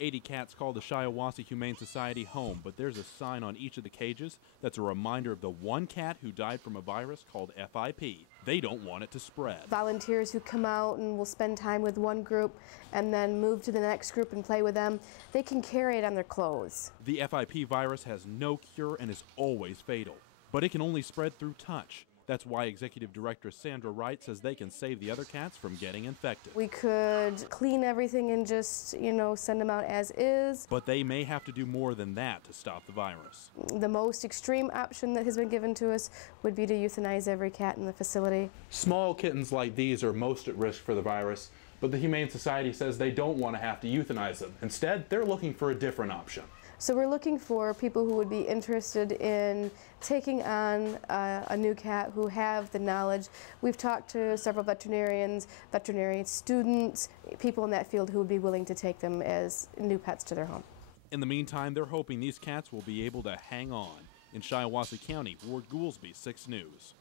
80 cats call the Shiawassee Humane Society home, but there's a sign on each of the cages that's a reminder of the one cat who died from a virus called FIP. They don't want it to spread. Volunteers who come out and will spend time with one group and then move to the next group and play with them, they can carry it on their clothes. The FIP virus has no cure and is always fatal, but it can only spread through touch. That's why Executive Director Sandra Wright says they can save the other cats from getting infected. We could clean everything and just, send them out as is. But they may have to do more than that to stop the virus. The most extreme option that has been given to us would be to euthanize every cat in the facility. Small kittens like these are most at risk for the virus, but the Humane Society says they don't want to have to euthanize them. Instead, they're looking for a different option. So we're looking for people who would be interested in taking on a new cat, who have the knowledge. We've talked to several veterinarians, veterinary students, people in that field who would be willing to take them as new pets to their home. In the meantime, they're hoping these cats will be able to hang on. In Shiawassee County, Ward Goolsby, 6 News.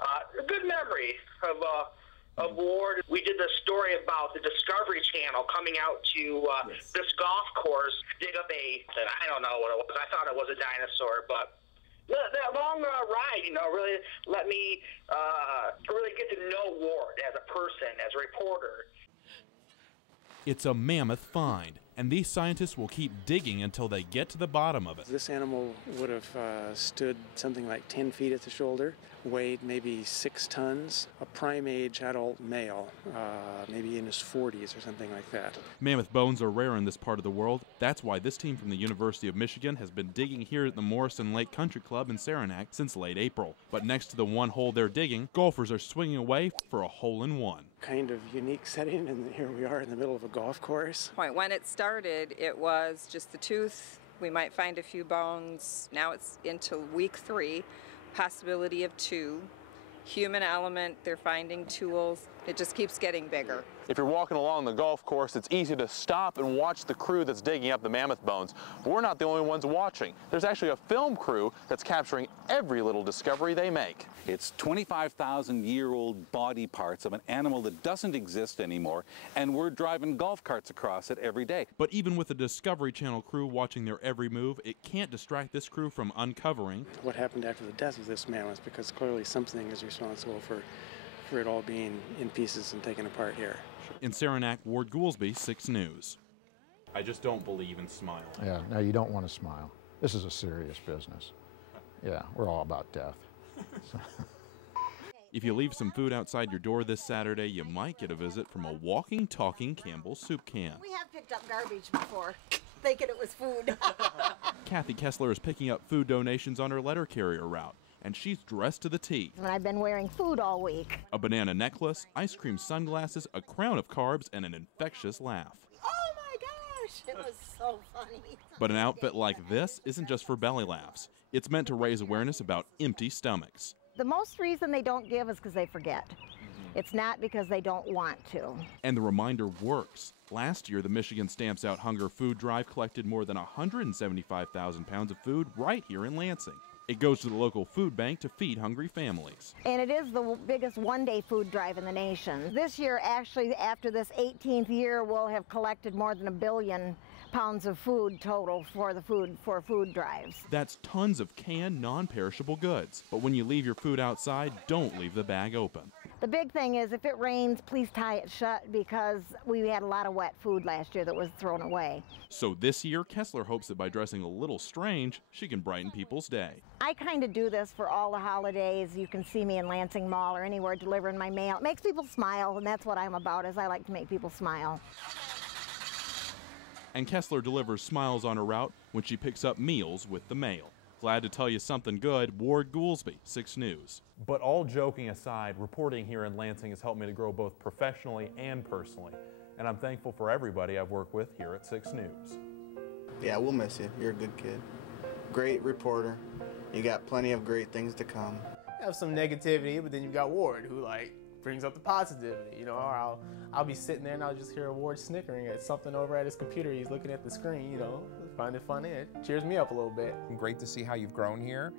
A good memory of Ward. We did the story about the Discovery Channel coming out to this golf course, dig up I don't know what it was. I thought it was a dinosaur, but that long ride, really let me really get to know Ward as a person, as a reporter. It's a mammoth find, and these scientists will keep digging until they get to the bottom of it. This animal would have stood something like 10 feet at the shoulder, weighed maybe 6 tons, a prime age adult male, maybe in his 40s or something like that. Mammoth bones are rare in this part of the world. That's why this team from the University of Michigan has been digging here at the Morrison Lake Country Club in Saranac since late April. But next to the one hole they're digging, golfers are swinging away for a hole-in-one. Kind of unique setting, and here we are in the middle of a golf course. When it started, it was just the tooth. We might find a few bones. Now it's into week 3, possibility of 2. Human element, they're finding tools. It just keeps getting bigger. If you're walking along the golf course, it's easy to stop and watch the crew that's digging up the mammoth bones. We're not the only ones watching. There's actually a film crew that's capturing every little discovery they make. It's 25,000-year-old body parts of an animal that doesn't exist anymore, and we're driving golf carts across it every day. But even with the Discovery Channel crew watching their every move, it can't distract this crew from uncovering what happened after the death of this mammoth, because clearly something is responsible for it all being in pieces and taken apart here. In Saranac, Ward Goolsby, 6 News. I just don't believe in smiling. Yeah, no, you don't want to smile. This is a serious business. Yeah, we're all about death. So. If you leave some food outside your door this Saturday, you might get a visit from a walking, talking Campbell's soup can. We have picked up garbage before, thinking it was food. Kathy Kessler is picking up food donations on her letter carrier route, and she's dressed to the T. And I've been wearing food all week. A banana necklace, ice cream sunglasses, a crown of carbs, and an infectious laugh. Oh my gosh, it was so funny. But an outfit like this isn't just for belly laughs. It's meant to raise awareness about empty stomachs. The most reason they don't give is because they forget. It's not because they don't want to. And the reminder works. Last year, the Michigan Stamps Out Hunger Food Drive collected more than 175,000 pounds of food right here in Lansing. It goes to the local food bank to feed hungry families. And it is the biggest one-day food drive in the nation. This year, actually, after this 18th year, we'll have collected more than 1 billion pounds of food total for food drives. That's tons of canned, non-perishable goods. But when you leave your food outside, don't leave the bag open. The big thing is, if it rains, please tie it shut, because we had a lot of wet food last year that was thrown away. So this year, Kessler hopes that by dressing a little strange, she can brighten people's day. I kind of do this for all the holidays. You can see me in Lansing Mall or anywhere delivering my mail. It makes people smile, and that's what I'm about, is I like to make people smile. And Kessler delivers smiles on her route when she picks up meals with the mail. Glad to tell you something good, Ward Goolsby, 6 News. But all joking aside, reporting here in Lansing has helped me to grow both professionally and personally. And I'm thankful for everybody I've worked with here at 6 News. Yeah, we'll miss you. You're a good kid. Great reporter. You got plenty of great things to come. You have some negativity, but then you've got Ward, who brings up the positivity, or I'll be sitting there and I'll just hear Ward snickering at something over at his computer. He's looking at the screen, find it funny. It cheers me up a little bit. Great to see how you've grown here.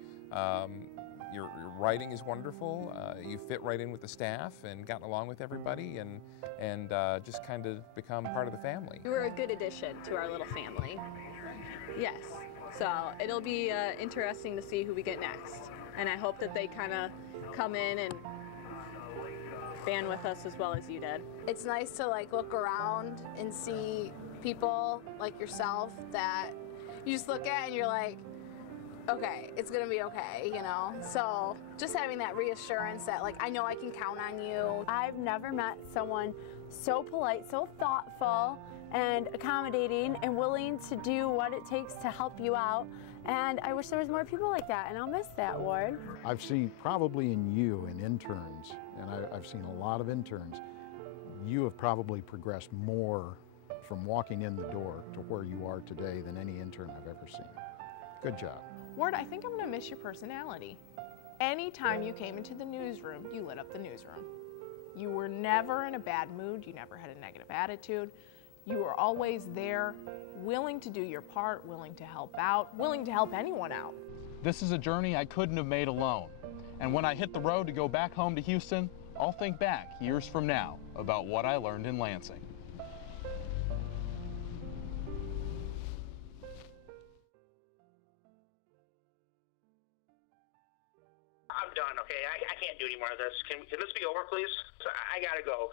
Your writing is wonderful. You fit right in with the staff and gotten along with everybody, and just kind of become part of the family. You were a good addition to our little family. Yes. So it'll be interesting to see who we get next. And I hope that they kind of come in and band with us as well as you did. It's nice to like look around and see people like yourself that you just look at and you're like, okay, it's gonna be okay, you know? So just having that reassurance that like, I know I can count on you. I've never met someone so polite, so thoughtful, and accommodating and willing to do what it takes to help you out. And I wish there was more people like that, and I'll miss that, Ward. I've seen probably in you, in interns, and I've seen a lot of interns, you have probably progressed more from walking in the door to where you are today than any intern I've ever seen. Good job. Ward, I think I'm gonna miss your personality. Anytime you came into the newsroom, you lit up the newsroom. You were never in a bad mood, you never had a negative attitude. You were always there, willing to do your part, willing to help out, willing to help anyone out. This is a journey I couldn't have made alone. And when I hit the road to go back home to Houston, I'll think back years from now about what I learned in Lansing. I'm done, okay? I can't do any more of this. Can this be over, please? I gotta go.